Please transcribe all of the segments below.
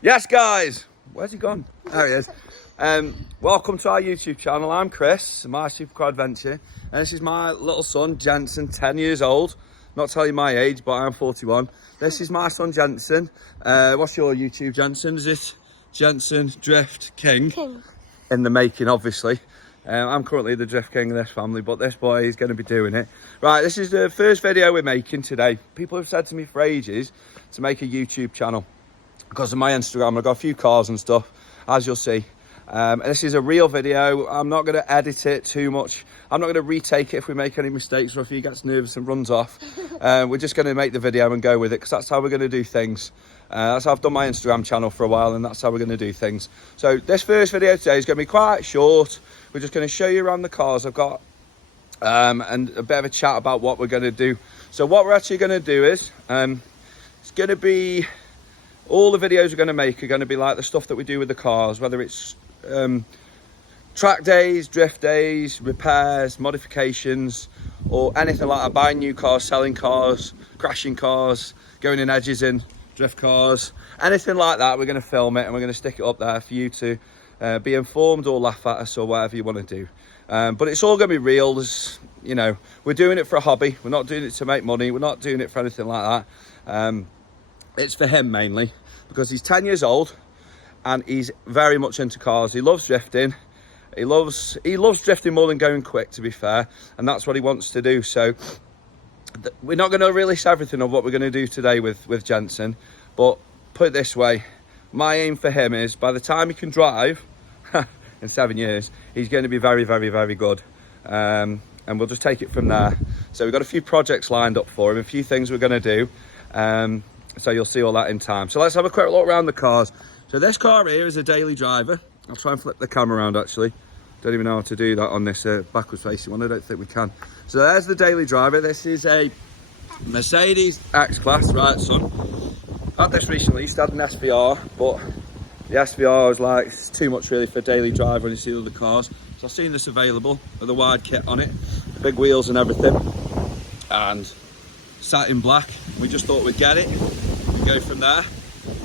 Yes, guys. Where's he gone? There he is. Welcome to our YouTube channel. I'm Chris, MySuperCarAdventure, and this is my little son, Jenson, 10 years old. Not telling you my age, but I'm 41. This is my son, Jenson. What's your YouTube, Jenson? Is it JensonDriftKing? King. In the making, obviously. I'm currently the Drift King of this family, but this boy is going to be doing it. Right, this is the first video we're making today. People have said to me for ages to make a YouTube channel because of my Instagram. I've got a few cars and stuff, as you'll see. This is a real video. I'm not going to edit it too much. I'm not going to retake it if we make any mistakes or if he gets nervous and runs off. We're just going to make the video and go with it because that's how we're going to do things. That's how I've done my Instagram channel for a while, and that's how we're going to do things. So this first video today is going to be quite short. We're just going to show you around the cars I've got and a bit of a chat about what we're going to do. So what we're actually going to do is, it's going to be, all the videos we're going to make are going to be like the stuff that we do with the cars, whether it's track days, drift days, repairs, modifications, or anything like that. Buying new cars, selling cars, crashing cars, going in edges in drift cars, anything like that. We're going to film it and we're going to stick it up there for you to be informed or laugh at us or whatever you want to do. But it's all going to be real. There's, you know, we're doing it for a hobby. We're not doing it to make money. We're not doing it for anything like that. It's for him mainly because he's 10 years old and he's very much into cars. He loves drifting. He loves drifting more than going quick, to be fair, and that's what he wants to do. So we're not going to release everything of what we're going to do today with Jenson, but put it this way, my aim for him is by the time he can drive in 7 years, he's going to be very, very, very good. And we'll just take it from there. So we've got a few projects lined up for him, a few things we're going to do. So you'll see all that in time. So let's have a quick look around the cars. So this car here is a daily driver. I'll try and flip the camera around actually. Don't even know how to do that on this backwards facing one. I don't think we can. So there's the daily driver. This is a Mercedes X-Class, right son? Had this recently, used to have an SVR, but the SVR was like, it's too much really for daily driver when you see other cars. So I've seen this available with a wide kit on it, big wheels and everything, and sat in black. We just thought we'd get it and go from there.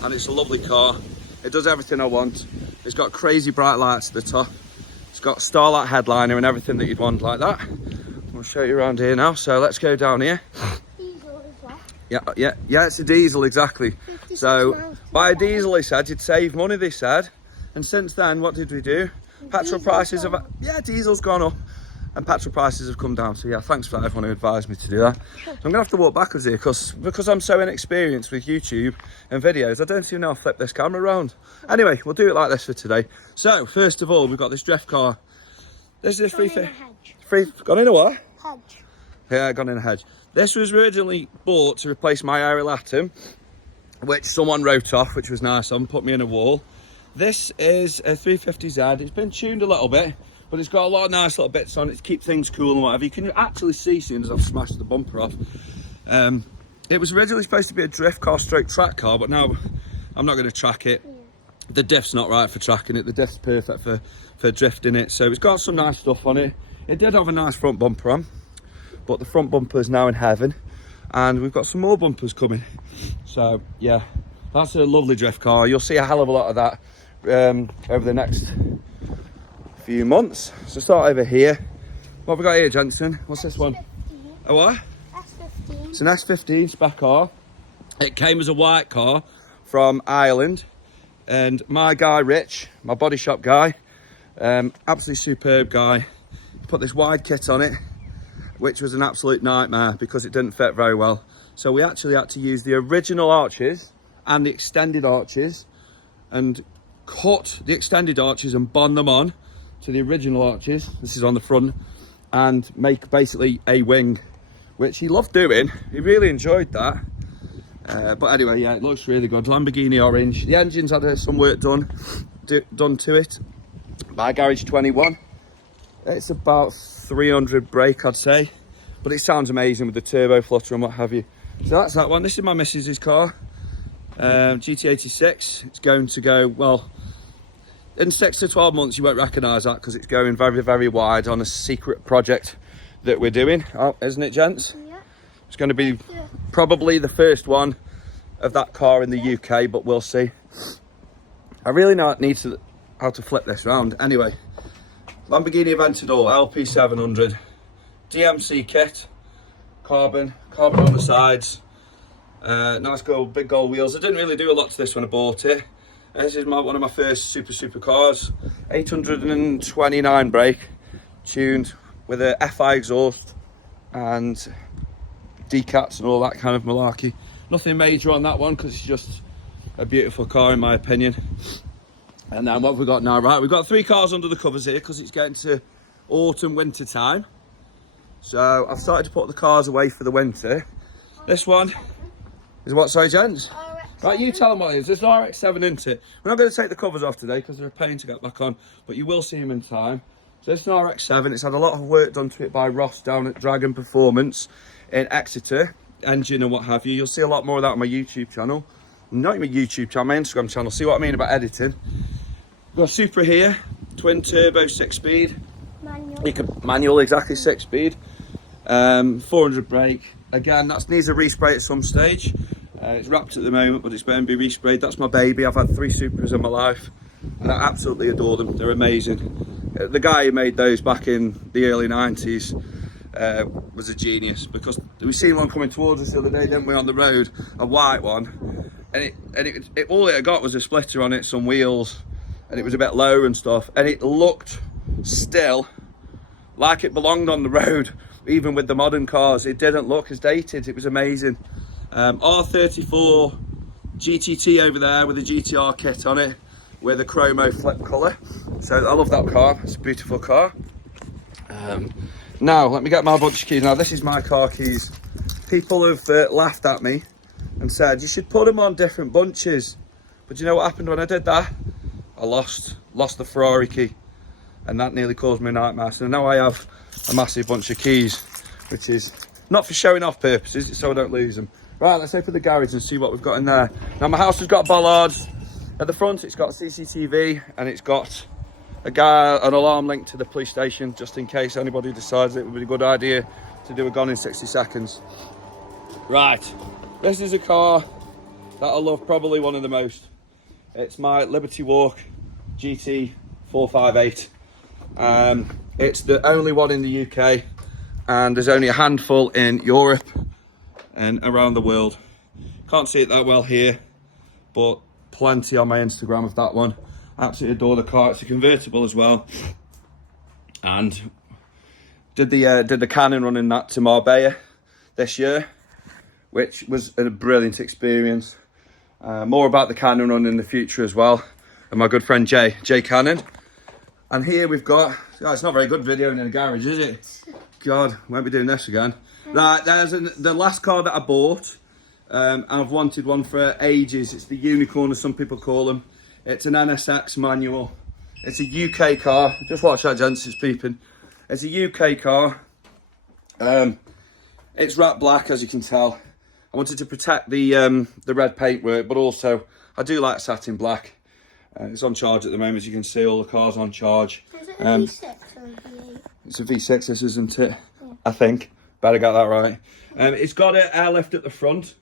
And it's a lovely car. It does everything I want. It's got crazy bright lights at the top. It's got starlight headliner and everything that you'd want like that. I'll show you around here now. So let's go down here. Diesel as well. Yeah, it's a diesel, exactly. So by a diesel, they said you'd save money, they said. And since then, what did we do? Petrol prices have, diesel's gone up and petrol prices have come down. So yeah, thanks for that, everyone who advised me to do that. I'm gonna have to walk backwards here because I'm so inexperienced with YouTube and videos. I don't even know how to flip this camera around. Anyway, we'll do it like this for today. So first of all, we've got this drift car. This is gone in a what? Hedge. Yeah, gone in a hedge. This was originally bought to replace my aerolatum, which someone wrote off, which was nice. Someone put me in a wall. This is a 350Z. It's been tuned a little bit, but it's got a lot of nice little bits on it to keep things cool and whatever. You can actually see as soon as I've smashed the bumper off. It was originally supposed to be a drift car stroke track car, but now I'm not going to track it. The diff's not right for tracking it. The diff's perfect for drifting it. So it's got some nice stuff on it. It did have a nice front bumper on, but the front bumper is now in heaven. And we've got some more bumpers coming. So yeah, that's a lovely drift car. You'll see a hell of a lot of that over the next few months. So start over here. What have we got here, Jenson? What's this one? A what? S15. It's an S15 spec car. It came as a white car from Ireland, and my guy Rich, my body shop guy, absolutely superb guy, he put this wide kit on it, which was an absolute nightmare because it didn't fit very well. So we actually had to use the original arches and the extended arches and cut the extended arches and bond them on to the original arches. This is on the front, and make basically a wing, which he loved doing. He really enjoyed that. But anyway, yeah, it looks really good. Lamborghini orange. The engine's had some work done to it by Garage 21. It's about 300 brake, I'd say, but it sounds amazing with the turbo flutter and what have you. So that's that one. This is my missus's car, GT86. It's going to go, well, in 6 to 12 months you won't recognise that because it's going very, very wide on a secret project that we're doing, isn't it, gents? Yeah. It's going to be probably the first one of that car in the UK, but we'll see. I really need to how to flip this round. Anyway, Lamborghini Aventador LP700, DMC kit, carbon on the sides, nice big gold wheels. I didn't really do a lot to this when I bought it. This is one of my first supercars. 829 brake, tuned with a FI exhaust and decats and all that kind of malarkey. Nothing major on that one because it's just a beautiful car in my opinion. And then what have we got now? Right, we've got 3 cars under the covers here because it's getting to autumn winter time. So I've started to put the cars away for the winter. This one is what, sorry gents? RX7. Right, you tell them what it is. It's an RX7, isn't it? We're not going to take the covers off today because they're a pain to get back on, but you will see them in time. So it's an RX7. It's had a lot of work done to it by Ross down at Dragon Performance in Exeter, engine and what have you. You'll see a lot more of that on my YouTube channel. Not even YouTube channel, my Instagram channel. See what I mean about editing. We've got a Supra here, twin turbo, 6-speed. Manual, exactly, 6-speed. 400 brake. Again, that needs a respray at some stage. It's wrapped at the moment, but it's going to be resprayed. That's my baby. I've had 3 Supras in my life, and I absolutely adore them. They're amazing. The guy who made those back in the early 90s was a genius, because we seen one coming towards us the other day, didn't we, on the road, a white one, and all it got was a splitter on it, some wheels, and it was a bit low and stuff, and it looked still like it belonged on the road. Even with the modern cars, it didn't look as dated. It was amazing. R34 GTT over there with a GTR kit on it with a chromo flip colour. So I love that car. It's a beautiful car. Now let me get my bunch of keys. Now this is my car keys. People have laughed at me and said you should put them on different bunches, but you know what happened when I did that? I lost the Ferrari key, and that nearly caused me a nightmare. So now I have a massive bunch of keys, which is not for showing off purposes, it's so I don't lose them. Right, let's open the garage and see what we've got in there. Now my house has got bollards. At the front it's got CCTV, and it's got an alarm linked to the police station, just in case anybody decides it would be a good idea to do a gone in 60 seconds. Right, this is a car that I love probably one of the most. It's my Liberty Walk GT 458. It's the only one in the UK, and there's only a handful in Europe and around the world. Can't see it that well here, but plenty on my Instagram of that one. Absolutely adore the car. It's a convertible as well, and did the Canon running that to Marbella this year, which was a brilliant experience. More about the Canon run in the future as well, and my good friend Jay Cannon. And here we've got, it's not very good video in a garage, is it? God, won't be doing this again. Right, there's the last car that I bought. And I've wanted one for ages. It's the Unicorn, as some people call them. It's an NSX manual. It's a UK car. Just watch that, gents, it's beeping. It's a UK car. It's wrapped black, as you can tell. I wanted to protect the red paintwork, but also I do like satin black. It's on charge at the moment, as you can see. All the cars on charge. Is it a V6 or a V8? It's a V6, this isn't it? Yeah. I think. Better get that right. It's got an airlift at the front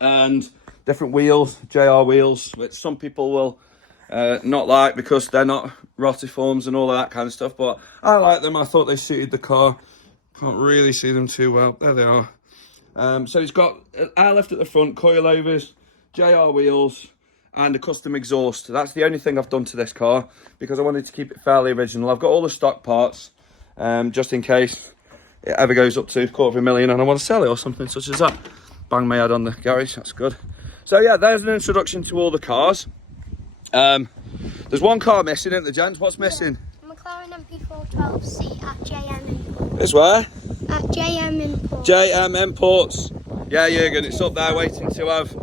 and different wheels, JR wheels, which some people will not like because they're not rotiforms and all of that kind of stuff. But I like them. I thought they suited the car. Can't really see them too well. There they are. So it's got an airlift at the front, coilovers, JR wheels, and a custom exhaust. That's the only thing I've done to this car because I wanted to keep it fairly original. I've got all the stock parts just in case it ever goes up to $250,000 and I want to sell it or something such as that. Bang my head on the garage, that's good. So yeah, there's an introduction to all the cars. There's one car missing, isn't there, gents? What's missing? McLaren MP412C at JM Imports. It's where? At JM Imports. JM Imports. Yeah, Jürgen, it's up there waiting to have.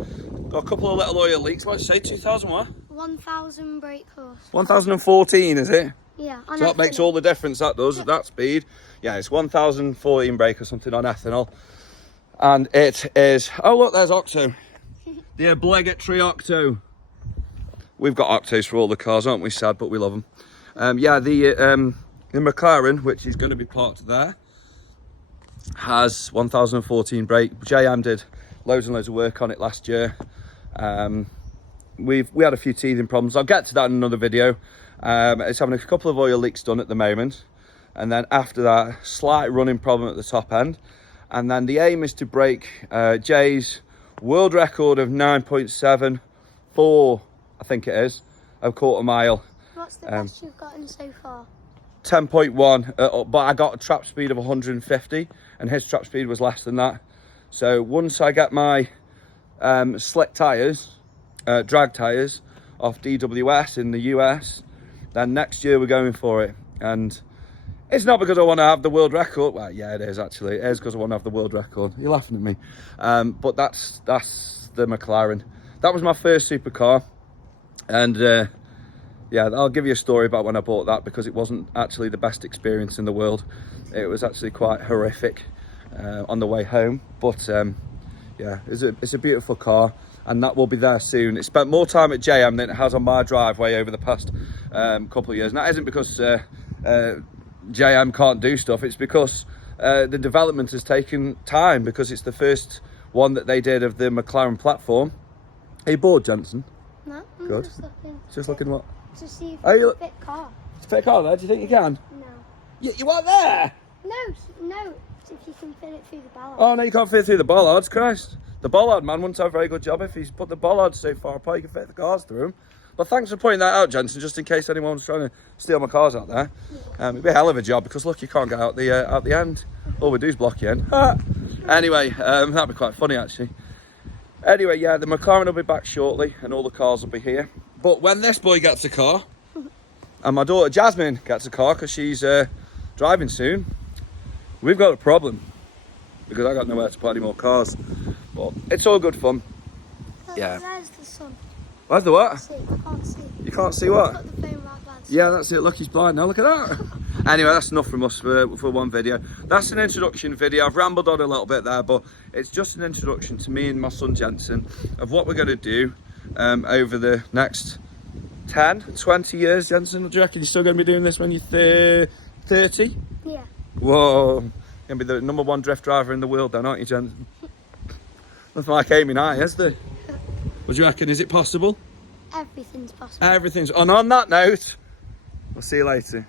Got a couple of little oil leaks. What did you say, 2000 what? 1000 brake horse. 1014, is it? Yeah. So that makes all the difference, that does, at that speed. Yeah, it's 1014 brake or something on ethanol. And it is, oh look, there's Octo. The obligatory Octo. We've got Octos for all the cars, aren't we? Sad, but we love them. Yeah, the McLaren, which is going to be parked there, has 1014 brake. JM did loads and loads of work on it last year. we had a few teething problems. I'll get to that in another video. It's having a couple of oil leaks done at the moment, and then after that, slight running problem at the top end, and then the aim is to break Jay's world record of 9.74, I think it is, a quarter mile. What's the best you've gotten so far? 10.1, but I got a trap speed of 150, and his trap speed was less than that. So once I get my slick tyres, drag tyres off DWS in the US, then next year we're going for it. And it's not because I want to have the world record. Well, yeah, it is actually. It is because I want to have the world record. You're laughing at me. But that's the McLaren. That was my first supercar. And yeah, I'll give you a story about when I bought that, because it wasn't actually the best experience in the world. It was actually quite horrific on the way home. But yeah, it's a beautiful car, and that will be there soon. It spent more time at JM than it has on my driveway over the past couple of years. And that isn't because JM can't do stuff. It's because the development has taken time, because it's the first one that they did of the McLaren platform. Are you bored, Jenson? No, I'm Good. just looking. Looking what? To see if Are it's you- a fit car. It's a fit car there. Do you think you can? No. You are there? No, if you can fit it through the ballast. Oh no, you can't fit through the bollards, Christ. The bollard man wouldn't have a very good job if he's put the bollards so far apart you can fit the cars through them. But thanks for pointing that out, Jenson, just in case anyone's trying to steal my cars out there. It'd be a hell of a job, because look, you can't get out the end. All we do is block you in. Anyway, that'd be quite funny actually. Anyway, yeah, the McLaren will be back shortly, and all the cars will be here. But when this boy gets a car, and my daughter Jasmine gets a car, because she's driving soon, we've got a problem, because I got nowhere to put any more cars. But it's all good fun. Yeah. There's the sun. Where's the what? See, I can't see. You can't see what? Put the phone right by the sun. Yeah, that's it. Look, he's blind now. Look at that. Anyway, that's enough from us for one video. That's an introduction video. I've rambled on a little bit there, but it's just an introduction to me and my son Jenson of what we're going to do over the next 10, 20 years. Jenson, do you reckon you're still going to be doing this when you're 30? Yeah. Whoa. You're going to be the #1 drift driver in the world then, aren't you, Jenson? Nothing like aiming high, is there? What do you reckon? Is it possible? Everything's possible. Everything's on that note. We'll see you later.